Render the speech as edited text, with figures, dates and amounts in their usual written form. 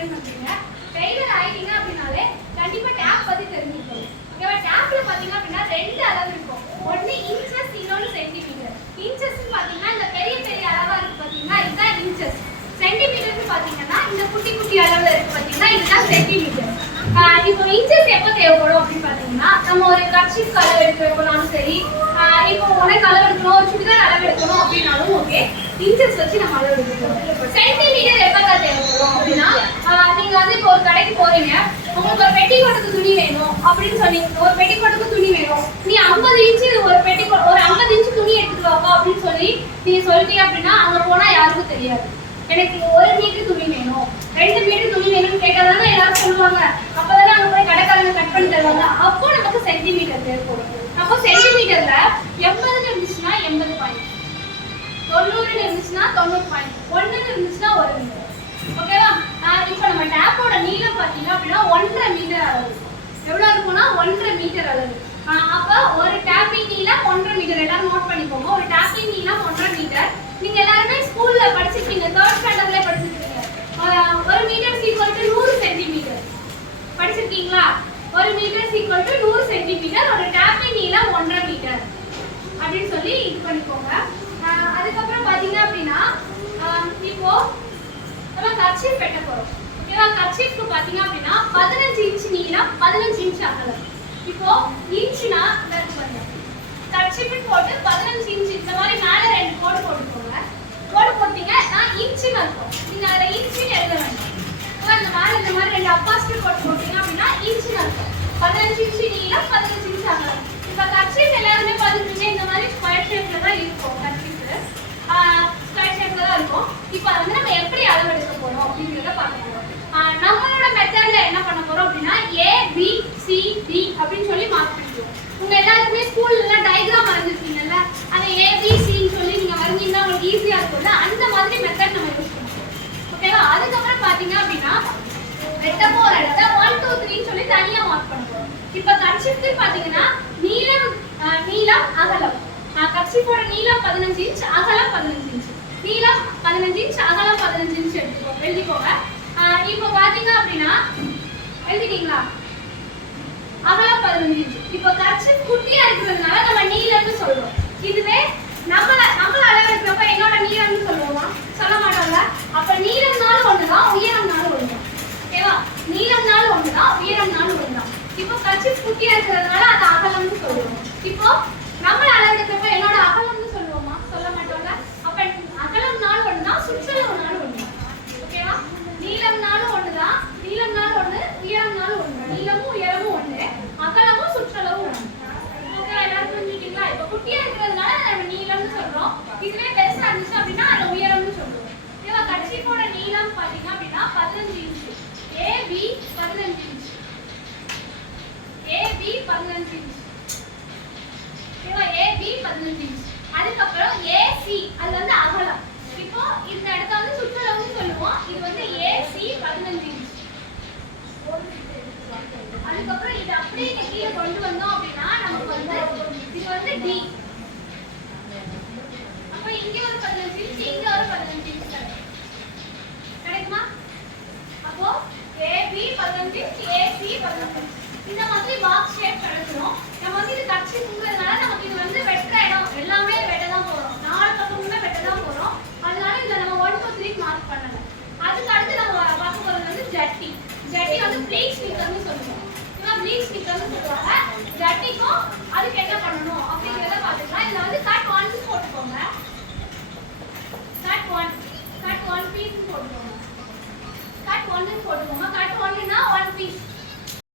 Attend பண்றீங்க. Taylor ஆயிட்டீங்க அப்படினாலே கண்டிப்பா டேப் பத்தி தெரிஞ்சுக்கணும். ஓகேவா? டேப்ல பாத்தீங்க அப்படின்னா ரெண்டு அளவு இருக்கும். ஒன்னு இன்ச்சஸ், இன்னொன்னு சென்டிமீட்டர். இன்ச்சஸ் பாத்தீங்கன்னா இந்த பெரிய பெரிய அளவா இருக்கு பாத்தீங்கன்னா இதுதான் இன்ச்சஸ். சென்டிமீட்டர் பாத்தீங்கன்னா இந்த குட்டி குட்டி அளவுல இருக்கு பாத்தீங்கன்னா இதுதான் சென்டிமீட்டர். இப்போ இன்ச்சஸ் எப்ப தேவைப்படும் அப்படின்னு பாத்தீங்கன்னா நம்ம ஒரு கர்ச்சீஃப் அளவு எடுக்கிறப்பனாலும் சரி, இப்போ உனக்கு அளவு எடுக்கணும், ஒரு சுடிதார் அளவு எடுக்கணும் அப்படின்னாலும் ஓகே, இன்ச்சஸ் வச்சு நம்ம அளவு எடுக்கணும். சென்டிமீட்டர் எப்ப தேவைப்படும் அப்படின்னா நீங்க வந்து இப்போ ஒரு கடைக்கு போறீங்க, உங்களுக்கு ஒரு பெட்டிக்கோட்டுக்கு துணி வேணும் அப்படின்னு சொன்னீங்க. ஒரு பெட்டிக்கோட்டுக்கு துணி வேணும், நீ 50 இன்ச்சு ஒரு பெட்டிக்கோட் ஒரு 50 இன்ச்சு துணி எடுத்துட்டு வாப்பா அப்படின்னு சொல்லி நீங்க சொல்லிட்டீங்க அப்படின்னா அங்க போனா யாருக்கும் தெரியாது. எனக்கு 1 மீட்டர் துணி வேணும், 2 மீட்டர் துணி வேணும்னு கேட்டாதானே எல்லாரும் சொல்லுவாங்க. அப்பதானே அங்க போய் கடைக்காரங்க கட் பண்ணி தருவாங்க. அப்போ நமக்கு சென்டிமீட்டர் தேவைப்படும். அப்போ சென்டிமீட்டர்ல 80 இருந்துச்சுன்னா 80 பாயிண்ட், 90 இருந்துச்சுன்னா 90 பாயிண்ட், 1 இருந்துச்சுன்னா 1 மீட்டர். ஓகேவா? இப்போ நம்ம டேப்போட நீளம் பார்த்தீங்க அப்படின்னா 1.5 மீட்டர் அளவு. எவ்வளவு இருக்கும்னா 1.5 மீட்டர் அளவு. அப்போ ஒரு டேப்பிங் நீளம் 1.5 மீட்டர். எல்லாரும் நோட் பண்ணிக்கோங்க. ஒரு டேப்பிங் நீளம் 1.5 மீட்டர். நீங்க எல்லாருமே ஸ்கூல்ல படிச்சிருப்பீங்க, 3rd ஸ்டாண்டர்ட்ல படிச்சிருக்கீங்க. 1 மீட்டர் ஈக்குவல் டு 100 சென்டிமீட்டர் படிச்சிருக்கீங்களா? 1 மீட்டர் ஈக்குவல் டு 100 சென்டிமீட்டர். ஒரு டேப்பிங் நீளம் 1.5 மீட்டர் அப்படின்னு சொல்லி இது பண்ணிக்கோங்க. அதுக்கப்புறம் பாத்தீங்க அப்படின்னா இப்போ நம்ம கர்ச்சீஃப் வெட்ட போறோம். ஓகேவா? கர்ச்சீஃப்க்கு பாத்தீங்க அப்படின்னா 15 இன்ச் நீளம், 15 இன்ச் அகலம். இப்போ இன்ச்னா கர்ச்சீஃப் போட்டு 15 இன்ச் இந்த மாதிரி மேல 2 கோடு போட்டுக்கோங்க. கோடு போட்டீங்கன்னா இன்ச்னு அர்த்தம். நீங்க அத இன்ச்னு எழுத வேண்டாம். அந்த மேல இந்த மாதிரி 2 அப்பாஸ்ட்ரோஃப் போட்டு போட்டீங்க அப்படின்னா இன்ச்னு அர்த்தம். 15 இன்ச் நீளம், 15 இன்ச் அகலம். இப்போ கர்ச்சீஃப் எல்லாருமே பாத்துட்டீங்க இந்த மாதிரி ஸ்கொயர் ஷேப்ல தான் இருக்கும். கர்ச்சீஃப் ஸ்கொயர் ஷேப்ல தான் இருக்கும். இப்போ அதை வந்து நம்ம எப்படி அளவு எடுக்க போறோம் அப்படிங்கறத பார்க்க போறோம். நம்மளோட மெத்தட்ல என்ன பண்ண போறோம் அப்படின்னா A B C D அப்படின்னு சொல்லி மார்க் பண்ணிடுவோம். உங்க எல்லாருக்குமே ஸ்கூல்ல டயகிராம் வரைஞ்சிருக்கீங்கல்ல, அதை A B C ன்னு சொல்லி நீங்க வரைஞ்சீங்கன்னா உங்களுக்கு ஈஸியா இருக்கும்ல. அந்த மாதிரி மெத்தட் நம்ம யூஸ் பண்ணுவோம். ஓகேவா? அதுக்கப்புறம் பாத்தீங்க அப்படின்னா வெட்ட போற இடத்தை 1 2 3 சொல்லி தனியா மார்க் பண்ணுவோம். இப்போ கர்ச்சீஃப்க்கு பாத்தீங்கன்னா நீளம் அகலம், கர்ச்சீஃபோட நீளம் 15 இன்ச், அகலம் 15 இன்ச். நீளம் 15 இன்ச், அகலம் 15 இன்ச் எழுதிக்கோங்க. இப்போ பாத்தீங்க அப்படின்னா எழுதிட்டீங்களா? அகலம் 15 இன்ச். இப்போ கர்ச்சீஃப் குட்டியா இருக்கிறதுனால நம்ம நீளம்னு சொல்றோம். இதுவே நம்மள அளவு எடுக்கிறப்ப என்னோட நீளம்னு சொல்லுவோமா? சொல்ல மாட்டோம்ல. அப்ப நீளம்னாலும் ஒண்ணுதான், உயரம்னாலும் ஒண்ணுதான். ஓகேவா? நீளம்னாலும் ஒண்ணுதான், உயரம்னாலும் ஒண்ணுதான். இப்போ கர்ச்சீஃப் குட்டியா இருக்கிறதுனால அது அகலம்னு சொல்லுவோம். இப்போ நம்மள அளவு எடுக்கிறப்ப என்னோட அகலம்னு சொல்லுவோமா? சொல்ல மாட்டோம்ல. அப்ப அகலம்னாலும் ஒண்ணுதான், சுற்றளவுனாலும் ஒண்ணுதான். ஓகேவா? நீளம்னாலும் ஒண்ணுதான், நீளம்னாலும் ஒண்ணு, உயரம்னாலும் ஒண்ணு. நீளமும் உயரமும் ஒண்ணு, அகலமும் சுற்றளவும் ஒண்ணு. ஓகே, எல்லாரும் புரிஞ்சுட்டீங்களா? இப்போ குட்டியா இருக்கிறதுனால நம்ம நீளம்னு சொல்றோம். இதுவே பெருசா இருந்துச்சு அப்படின்னா அது உயரம்னு சொல்றோம். ஓகேவா? கர்ச்சீஃபோட நீளம் பாத்தீங்க அப்படின்னா 15 inch. AB 15 inch. AB 15 inch. ஓகேவா? AB 15 inch. அதுக்கப்புறம் AC அது வந்து அகலம். இப்போ இந்த இடத்த வந்து சுற்றளவுன்னு சொல்லுவோம். இது வந்து AC 15 இன்ச். அதுக்கப்புறம் இது அப்படியே கீழே கொண்டு வந்தோம் அப்படின்னா நமக்கு வந்து இது வந்து D. அப்ப இங்க ஒரு 15 இன்ச், இங்க ஒரு 15 இன்ச் கிடைக்குமா? அப்போ AB 15 இன்ச், AC 15 இன்ச். இந்த மாதிரி பாக்ஸ் ஷேப் கிடைச்சிரும். நம்ம வந்து இது கர்ச்சீஃப்ங்கிறதுனால நமக்கு இது வந்து வெற்ற இடம் எல்லாமே வெட்ட தான் போறோம். 4 பக்கமுமே வெட்ட தான் போறோம். அதனால இத நம்ம 1 2 3 மார்க் பண்ணல. அதுக்கு அடுத்து நம்ம பார்க்க போறது வந்து ஜட்டி. ஜட்டி வந்து ப்ளீட் ஸ்டிக்கர்னு சொல்லுவோம். இவங்க ப்ளீட் ஸ்டிக்கர்னு சொல்லுவாங்க. ஜட்டிக்கும் அதுக்கு என்ன பண்ணணும் அப்படிங்கறத பாத்துக்கலாம். இதுல வந்து கட்